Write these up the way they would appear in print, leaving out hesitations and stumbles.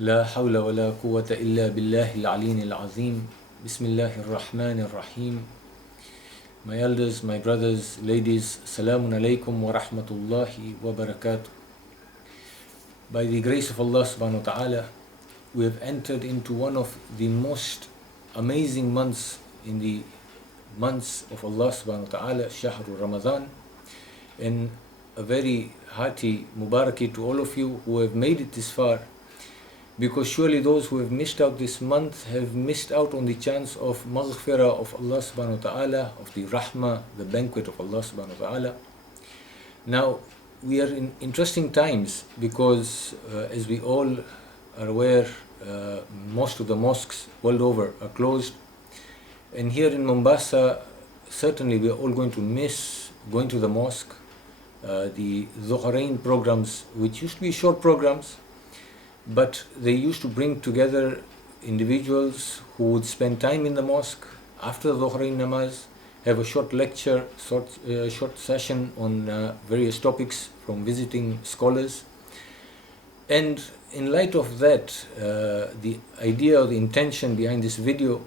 لا حول ولا قوة إلا بالله العلي العظيم. Bismillahir Rahmanir Rahim. My elders, my brothers, ladies, Assalamu alaikum wa rahmatullahi wa barakatuh. By the grace of Allah subhanahu wa ta'ala, we have entered into one of the most amazing months in the months of Allah subhanahu wa ta'ala, Shahr Ramadan, and a very hearty Mubarakah to all of you who have made it this far, because surely those who have missed out this month have missed out on the chance of maghfirah of Allah subhanahu wa ta'ala, of the rahmah, the banquet of Allah subhanahu wa ta'ala. Now, we are in interesting times because as we all are aware, most of the mosques world over are closed, and here in Mombasa certainly we are all going to miss going to the mosque. The Dhuhr programs, which used to be short programs, but they used to bring together individuals who would spend time in the mosque after the Dhuhr namaz, have a short lecture, short session on various topics from visiting scholars. And in light of that, the idea or the intention behind this video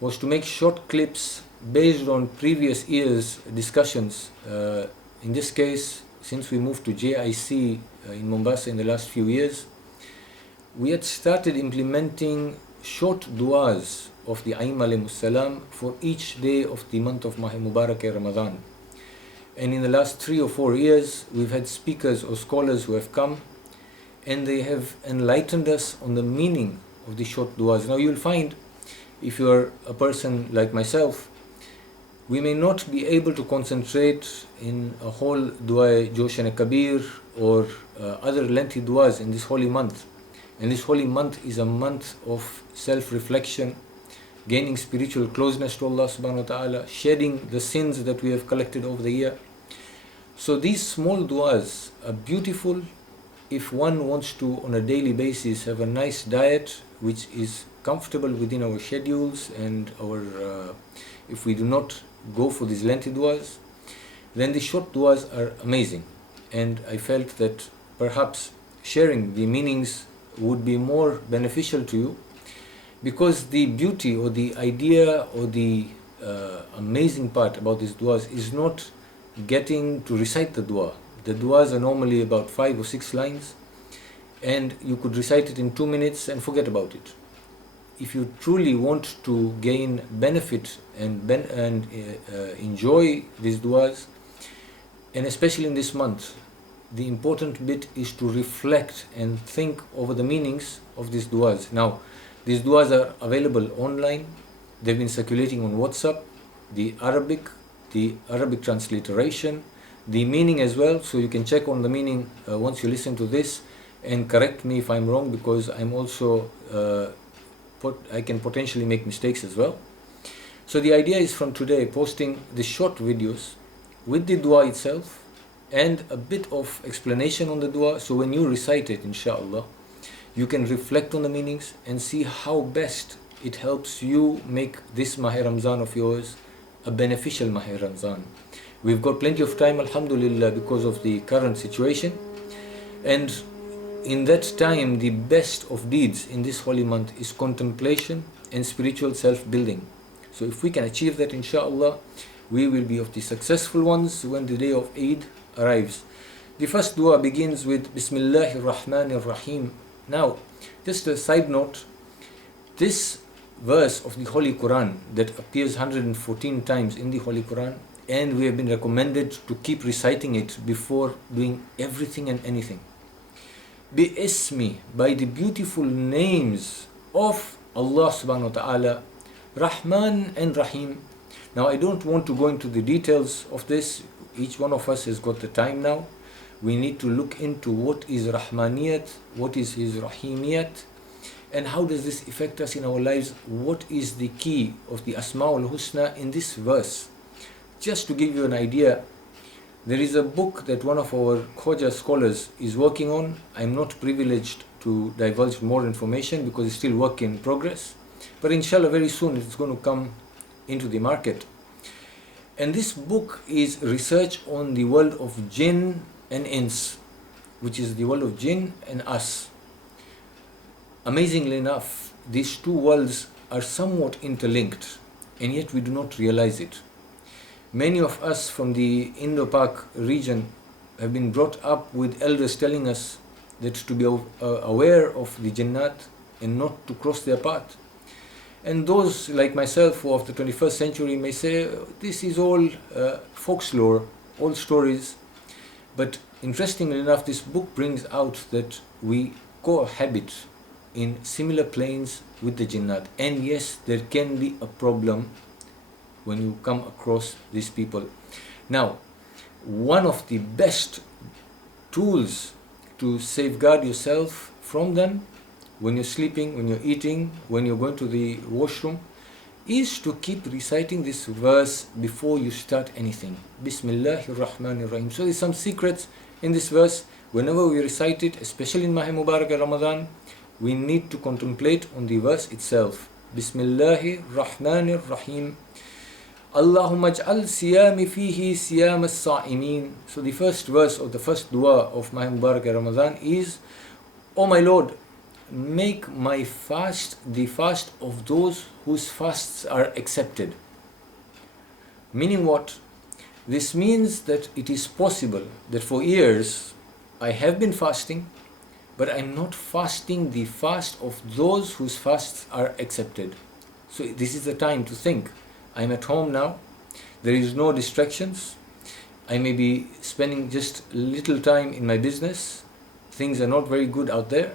was to make short clips based on previous years' discussions. In this case, since we moved to JIC in Mombasa in the last few years, we had started implementing short du'as of the Aim alayhimus salam for each day of the month of Mahe Ramadan. And in the last 3 or 4 years, we've had speakers or scholars who have come, and they have enlightened us on the meaning of the short du'as. Now you'll find, if you're a person like myself, we may not be able to concentrate in a whole du'a Joshan Kabir or other lengthy du'as in this holy month. And this holy month is a month of self-reflection, gaining spiritual closeness to Allah subhanahu wa ta'ala, shedding the sins that we have collected over the year. So these small du'as are beautiful if one wants to, on a daily basis, have a nice diet which is comfortable within our schedules, and if we do not go for these lengthy du'as, then the short du'as are amazing. And I felt that perhaps sharing the meanings would be more beneficial to you, because the beauty or the idea or the amazing part about these du'as is not getting to recite the du'a. The du'as are normally about 5 or 6 lines, and you could recite it in 2 minutes and forget about it. If you truly want to gain benefit and enjoy these du'as, and especially in this month, the important bit is to reflect and think over the meanings of these du'as. Now, these du'as are available online. They've been circulating on WhatsApp, the Arabic transliteration, the meaning as well, so you can check on the meaning once you listen to this and correct me if I'm wrong, because I'm also I can potentially make mistakes as well. So the idea is from today posting the short videos with the dua itself and a bit of explanation on the dua, so when you recite it, inshallah, you can reflect on the meanings and see how best it helps you make this Mahe Ramadan of yours a beneficial Mahe Ramadan. We've got plenty of time, alhamdulillah, because of the current situation, and in that time the best of deeds in this holy month is contemplation and spiritual self-building. So if we can achieve that, inshallah, we will be of the successful ones when the day of Eid arrives. The first dua begins with Bismillahir Rahmanir Rahim. Now, just a side note, this verse of the Holy Quran that appears 114 times in the Holy Quran, and we have been recommended to keep reciting it before doing everything and anything. Bi ismi, by the beautiful names of Allah subhanahu wa ta'ala, Rahman and Rahim. Now, I don't want to go into the details of this. Each one of us has got the time now. We need to look into what is Rahmaniyat, what is his Rahimiyat, and how does this affect us in our lives. What is the key of the Asma'ul Husna in this verse? Just to give you an idea, there is a book that one of our Khoja scholars is working on. I'm not privileged to divulge more information because it's still work in progress, but inshallah very soon it's going to come into the market. And this book is research on the world of jinn and ins, which is the world of jinn and us. Amazingly enough, these two worlds are somewhat interlinked, and yet we do not realize it. Many of us from the Indo-Pak region have been brought up with elders telling us that to be aware of the Jannat and not to cross their path. And those like myself who of the 21st century may say, this is all folklore, all stories. But interestingly enough, this book brings out that we cohabit in similar planes with the Jannat. And yes, there can be a problem when you come across these people. Now, one of the best tools to safeguard yourself from them when you're sleeping, when you're eating, when you're going to the washroom, is to keep reciting this verse before you start anything. Bismillahir Rahmanir Rahim. So there's some secrets in this verse. Whenever we recite it, especially in Mahe Ramadan, we need to contemplate on the verse itself. Bismillahir Rahmanir Rahim. Allahumma ij'al siyami fihi siyam as-sa'imin. So the first verse or the first dua of Mahe Ramadan is, O my Lord, make my fast the fast of those whose fasts are accepted. Meaning what? This means that it is possible that for years I have been fasting, but I'm not fasting the fast of those whose fasts are accepted. So this is the time to think. I'm at home now, there is no distractions, I may be spending just little time in my business, things are not very good out there.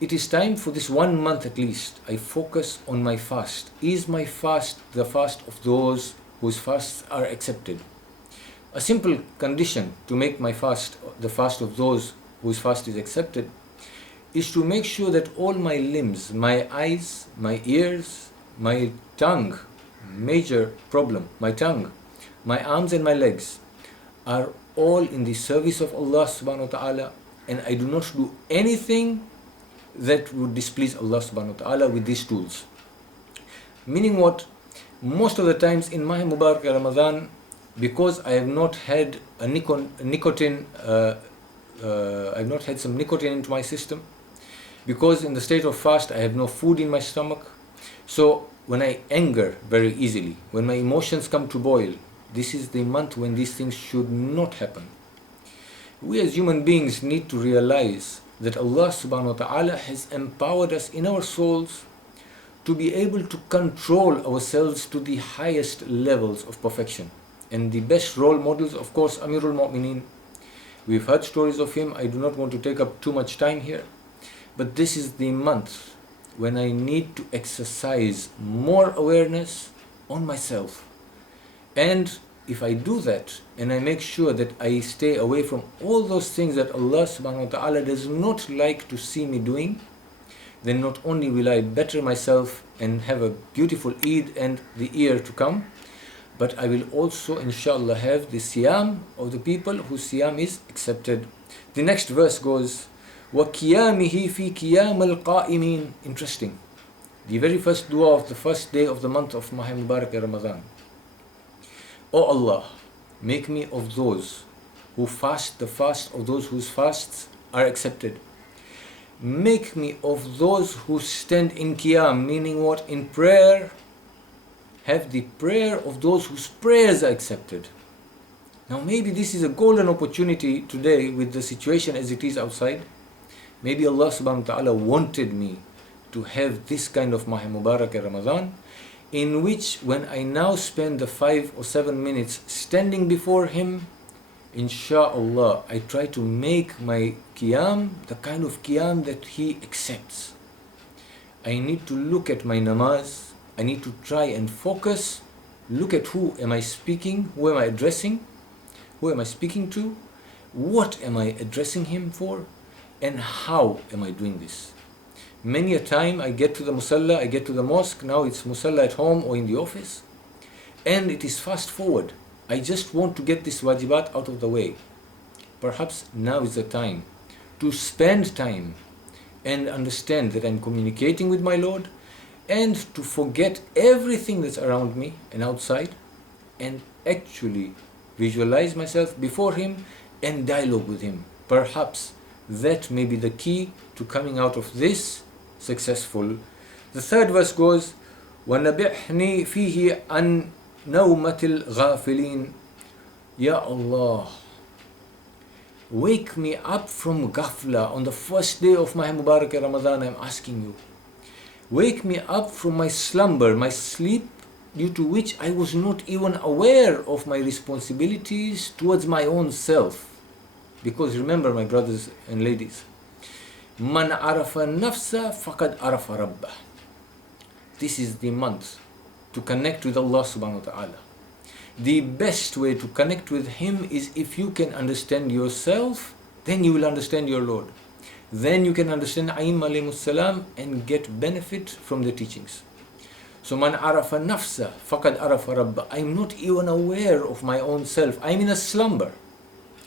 It is time for this 1 month at least, I focus on my fast. Is my fast the fast of those whose fasts are accepted? A simple condition to make my fast the fast of those whose fast is accepted is to make sure that all my limbs, my eyes, my ears, my tongue, major problem, my tongue, my arms and my legs are all in the service of Allah subhanahu wa ta'ala, and I do not do anything that would displease Allah subhanahu wa ta'ala with these tools. Meaning what? Most of the times in Mahe Ramadan, because I have not had a nicotine, I've not had some nicotine into my system, because in the state of fast I have no food in my stomach. So when I anger very easily, when my emotions come to boil, this is the month when these things should not happen. We as human beings need to realize that Allah subhanahu wa ta'ala has empowered us in our souls to be able to control ourselves to the highest levels of perfection. And the best role models, of course, Amirul Mu'mineen. We've heard stories of him. I do not want to take up too much time here. But this is the month when I need to exercise more awareness on myself. And if I do that, and I make sure that I stay away from all those things that Allah subhanahu wa ta'ala does not like to see me doing, then not only will I better myself and have a beautiful Eid and the year to come, but I will also inshallah have the siyam of the people whose siyam is accepted. The next verse goes, وَقِيَامِهِ فِي قِيَامَ الْقَائِمِينَ. Interesting. The very first dua of the first day of the month of Mahe Ramadan. O Allah, make me of those who fast the fast of those whose fasts are accepted. Make me of those who stand in qiyam, meaning what? In prayer. Have the prayer of those whose prayers are accepted. Now maybe this is a golden opportunity today with the situation as it is outside. Maybe Allah subhanahu wa ta'ala wanted me to have this kind of Mahe Ramadan, in which when I now spend the 5 or 7 minutes standing before Him, insha'Allah, I try to make my qiyam the kind of qiyam that He accepts. I need to look at my namaz, I need to try and focus, look at who am I speaking, who am I addressing, who am I speaking to, what am I addressing him for, and how am I doing this. Many a time I get to the musalla, I get to the mosque, now it's musalla at home or in the office, and it is fast forward. I just want to get this wajibat out of the way. Perhaps now is the time to spend time and understand that I'm communicating with my Lord, and to forget everything that's around me and outside, and actually visualize myself before Him and dialogue with Him. Perhaps that may be the key to coming out of this successful. The third verse goes, وَنَبِحْنِي فِيهِ عَنْ نَوْمَةِ الْغَافِلِينَ. Ya Allah, wake me up from ghafla on the first day of Mahe Ramadan. I'm asking you, wake me up from my slumber, my sleep, due to which I was not even aware of my responsibilities towards my own self. Because remember, my brothers and ladies, Man arafa nafsa faqad arafa rabbah. This is the month to connect with Allah subhanahu wa ta'ala. The best way to connect with Him is if you can understand yourself, then you will understand your Lord. Then you can understand Aim alayhi salam and get benefit from the teachings. So man arafa nafsa faqad arafa rabbah. I'm not even aware of my own self. I'm in a slumber.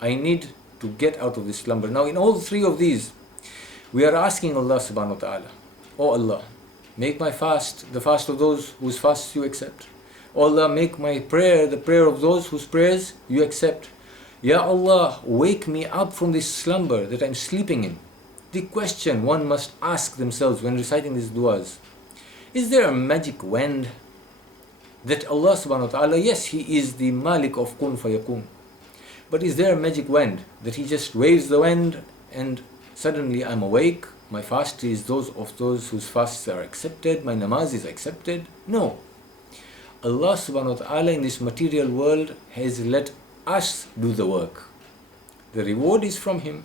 I need to get out of this slumber. Now in all three of these, we are asking Allah subhanahu wa ta'ala, Oh Allah, make my fast the fast of those whose fasts you accept. Oh Allah, make my prayer the prayer of those whose prayers you accept. Ya Allah, wake me up from this slumber that I'm sleeping in. The question one must ask themselves when reciting these du'as, is there a magic wand that Allah subhanahu wa ta'ala, yes, He is the Malik of Kun Fayakun, but is there a magic wand that He just waves the wand and suddenly I'm awake, my fast is those whose fasts are accepted, my namaz is accepted? No. Allah subhanahu wa ta'ala in this material world has let us do the work. The reward is from Him,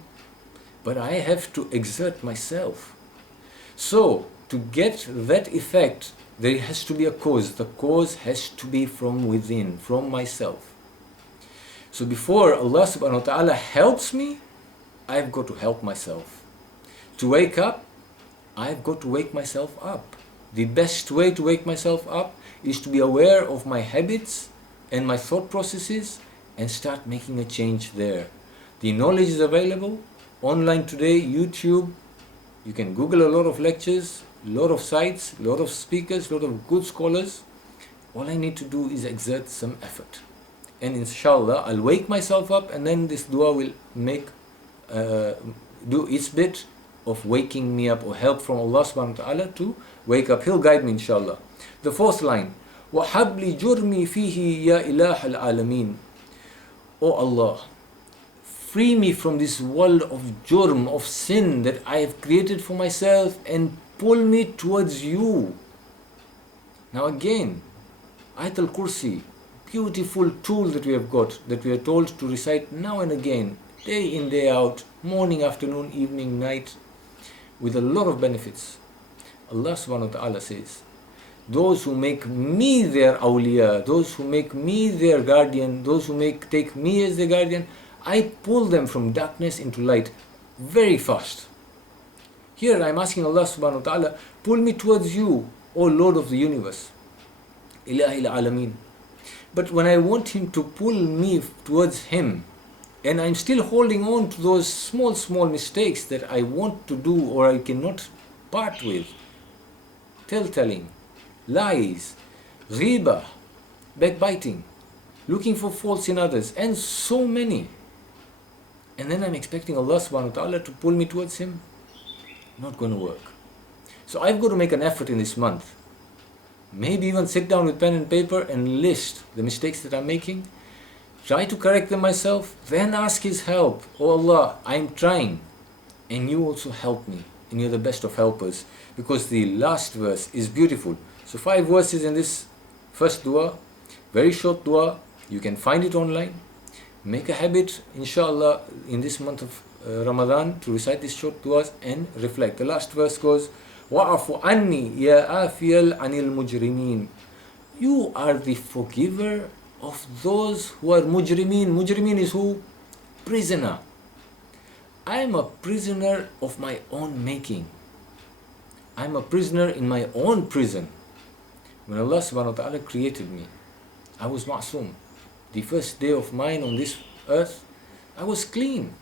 but I have to exert myself. So, to get that effect, there has to be a cause. The cause has to be from within, from myself. So before Allah subhanahu wa ta'ala helps me, I've got to help myself. To wake up, I've got to wake myself up. The best way to wake myself up is to be aware of my habits and my thought processes and start making a change there. The knowledge is available online today, YouTube. You can Google a lot of lectures, a lot of sites, a lot of speakers, a lot of good scholars. All I need to do is exert some effort. And inshallah, I'll wake myself up, and then this dua will do its bit of waking me up, or help from Allah subhanahu wa ta'ala to wake up. He'll guide me inshallah. The fourth line, وَحَبْلِ جُرْمِي فِيهِ يَا إِلَهَ الْعَالَمِينَ. Oh Allah, free me from this world of jurm, of sin that I have created for myself, and pull me towards you. Now again, Ayatul Kursi, beautiful tool that we have got, that we are told to recite now and again, day in, day out, morning, afternoon, evening, night, with a lot of benefits. Allah subhanahu wa ta'ala says, those who make me their awliya, those who make me their guardian, those who take me as their guardian, I pull them from darkness into light very fast. Here I am asking Allah subhanahu wa ta'ala, pull me towards you, O Lord of the universe, Ilahil Alameen. But when I want Him to pull me towards Him, and I'm still holding on to those small mistakes that I want to do or I cannot part with, tell-telling, lies, ghiba, backbiting, looking for faults in others, and so many. And then I'm expecting Allah subhanahu wa ta'ala to pull me towards Him. Not going to work. So I've got to make an effort in this month. Maybe even sit down with pen and paper and list the mistakes that I'm making. Try to correct them myself. Then ask His help. Oh Allah, I'm trying. And you also help me. And you're the best of helpers. Because the last verse is beautiful. So 5 verses in this first dua. Very short dua. You can find it online. Make a habit, inshallah, in this month of Ramadan to recite these short duas and reflect. The last verse goes, وَعَفُ عَنِّي يَا آفِيَ عَنِ الْمُجْرِمِينَ. You are the forgiver of those who are mujrimeen. Mujrimeen is who? Prisoner. I am a prisoner of my own making. I am a prisoner in my own prison. When Allah subhanahu wa ta'ala created me, I was ma'soom. The first day of mine on this earth, I was clean.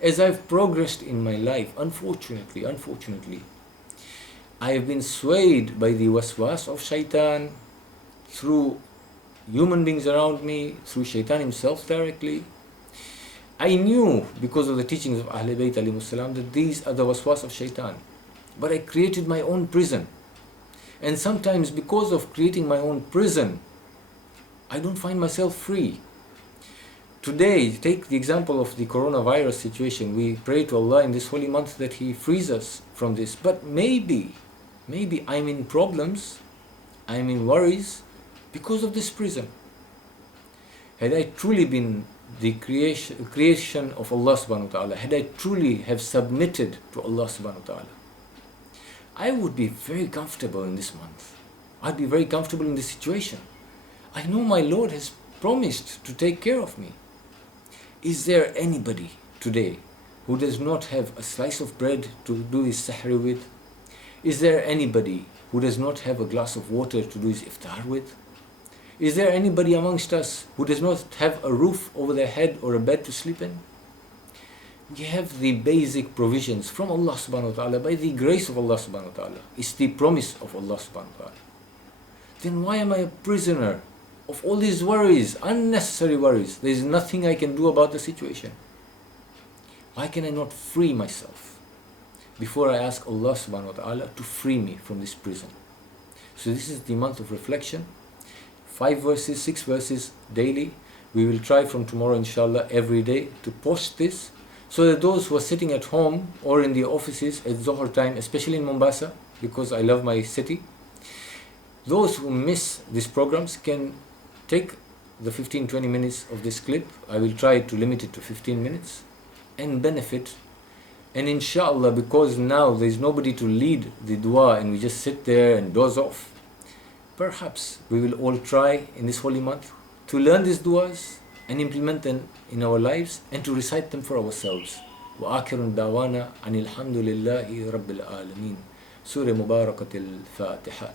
As I've progressed in my life, unfortunately, I have been swayed by the waswas of shaitan through human beings around me, through shaitan himself directly. I knew, because of the teachings of Ahlul Bayt alayhimus salam, that these are the waswas of shaitan. but I created my own prison. And sometimes because of creating my own prison, I don't find myself free. Today, take the example of the coronavirus situation. We pray to Allah in this holy month that He frees us from this. But maybe I'm in problems, I'm in worries because of this prison. Had I truly been the creation of Allah subhanahu wa ta'ala, had I truly have submitted to Allah subhanahu wa ta'ala, I would be very comfortable in this month. I'd be very comfortable in this situation. I know my Lord has promised to take care of me. Is there anybody today who does not have a slice of bread to do his sahri with? Is there anybody who does not have a glass of water to do his iftar with? Is there anybody amongst us who does not have a roof over their head or a bed to sleep in? We have the basic provisions from Allah subhanahu wa ta'ala by the grace of Allah subhanahu wa ta'ala. It's the promise of Allah subhanahu wa ta'ala. Then why am I a prisoner of all these worries, unnecessary worries? There is nothing I can do about the situation. Why can I not free myself before I ask Allah subhanahu wa ta'ala to free me from this prison? So this is the month of reflection. 5 verses, 6 verses daily. We will try from tomorrow inshallah every day to post this, so that those who are sitting at home or in the offices at Dhuhr time, especially in Mombasa, because I love my city, those who miss these programs can take the 15-20 minutes of this clip. I will try to limit it to 15 minutes and benefit. And inshallah, because now there is nobody to lead the dua and we just sit there and doze off, perhaps we will all try in this holy month to learn these duas and implement them in our lives and to recite them for ourselves. وآخر دعوانا أن الحمد لله رب العالمين. Surah Mubarakatil Fatiha.